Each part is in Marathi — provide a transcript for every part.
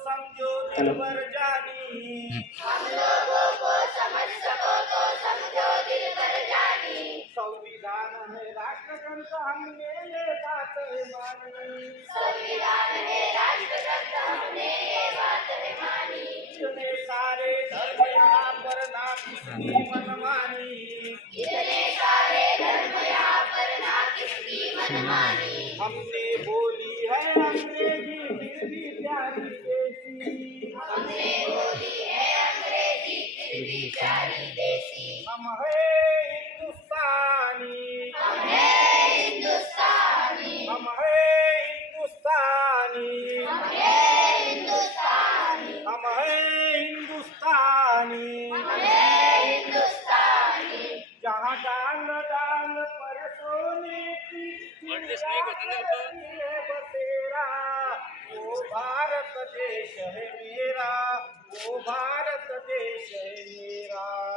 समझो दिल पर जानी हम लोगों को समझ सको तो समझो दिल पर जानी संविधान है राष्ट्रग्रंथ हमने ये बात मानी संविधान है राष्ट्रग्रंथ हमने ये बात मानी इतने सारे धर्म यहाँ पर ना किसकी मनमानी इतने सारे धर्म यहाँ पर ना किसकी मनमानी हमने भारत देश है मेरा वो भारत देश है मेरा।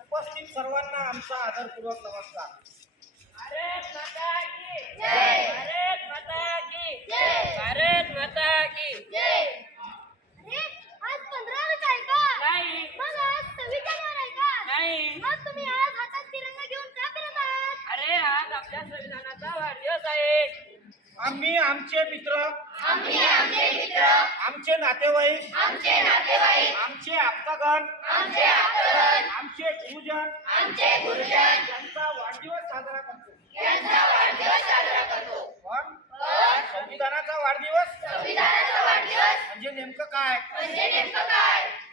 उपस्थित सर्वांना आमचा आदरपूर्वक नमस्कार. भारत माता की। जय। भारत माता की। जय। भारत माता की। अरे आज पंधरा आहे का? नाही. मग आज सव्वीस जानेवारी आहे का? नाही. मग तुम्ही आज हातात तिरंगा घेऊन का फिरत आहात? अरे आज आपल्या संविधानाचा वाढदिवस आहे. आम्ही आमचे मित्र. आमचे नातेवाईक. आमचे आप्तगण आमचे गुरुजन. यांचा वाढदिवस साजरा करतो. पण संविधानाचा वाढदिवस. म्हणजे नेमकं काय?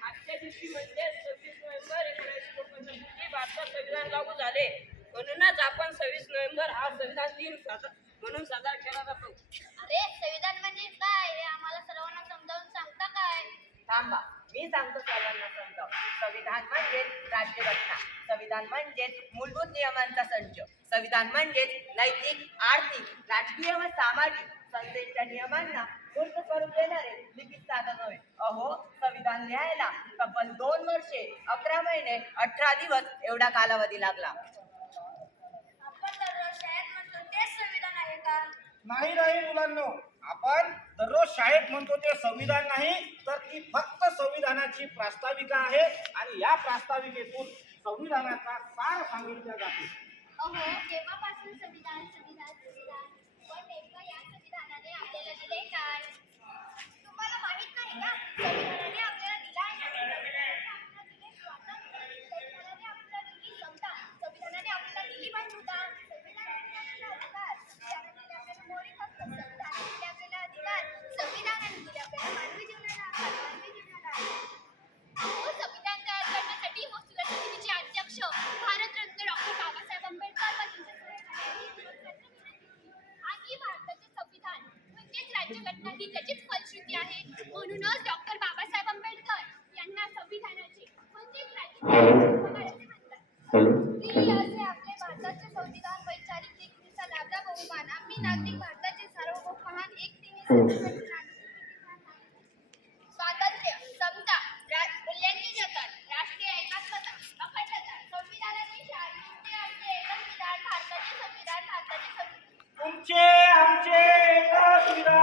आजच्या दिवशी म्हणजे सव्वीस नोव्हेंबर एकोणीसशे एकोणपन्नास रोजी भारतात संविधान लागू झाले. म्हणूनच आपण सव्वीस नोव्हेंबर हा संविधान दिन साजरा म्हणून साजरा केला जातो अरे संविधान म्हणजे काय? हे आम्हाला सर्वांना समजावून सांगता काय? थांबा. मी सांगतो सर्वांना समजाव संविधान म्हणजेच राज्यघटना. संविधान म्हणजेच मूलभूत नियमांचा संच. संविधान म्हणजेच नैतिक आर्थिक राजकीय व सामाजिक संस्थेच्या नियमांना मूर्त स्वरूप देणारे लिखित साधन होय. अहो संविधान लिहायला तब्बल दोन वर्षे अकरा महिने अठरा दिवस एवढा कालावधी लागला आपण दररोज शाळेत म्हणतो तेच संविधान आहे का नाही नाही मुलांनो. आपण दररोज शाळेत म्हणतो ते संविधान नाही तर ती फक्त संविधानाची प्रास्ताविका आहे आणि या प्रास्ताविकेतून संविधानाचा सार सांगितला जातो. अहो केव्हापासून संविधान संविधान संविधान? पण नेमकं या संविधानाने आपल्याला दिले काय? तुम्हाला माहीत नाही का? संविधानाने आपल्याला राज्यघटना ही त्याचीच फलश्रुती आहे. म्हणूनच डॉक्टर बाबासाहेब आंबेडकर यांना संविधानाचे आपले भारताचे संविधान वैचारिक देखीचा लाभला बहुमान आम्ही नागरिक भारताचे सार्वभौम महान एक संविधान तुमचे आमचे एकच विधान.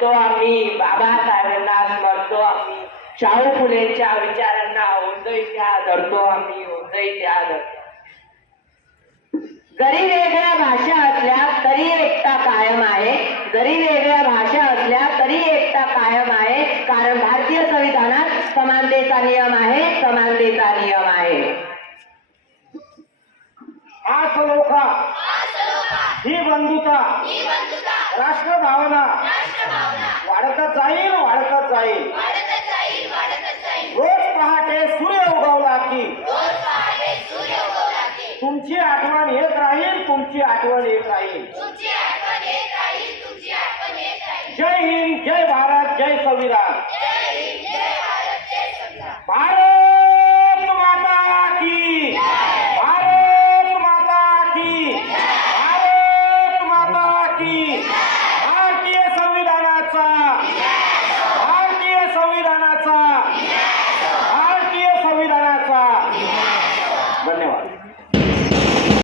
जगतो आम्ही. बाबासाहेबांना स्मरतो आम्ही. शाहू फुलेंच्या विचारांना ओंजळी त्या धरतो आम्ही ओंजळी त्या धरतो. जरी वेगळ्या भाषा असल्या तरी एकता कायम आहे. जरी वेगळ्या भाषा असल्या तरी एकता कायम आहे. कारण भारतीय संविधानात समानतेचा नियम आहे समानतेचा नियम आहे. हा ही बंधुता. राष्ट्र भावना वाढतच जाईल वाढतच जाईल. रोज पहाटे सूर्य उगवला की. तुमची आठवण येत राहील तुमची आठवण येत राहील. जय हिंद जय भारत जय संविधान.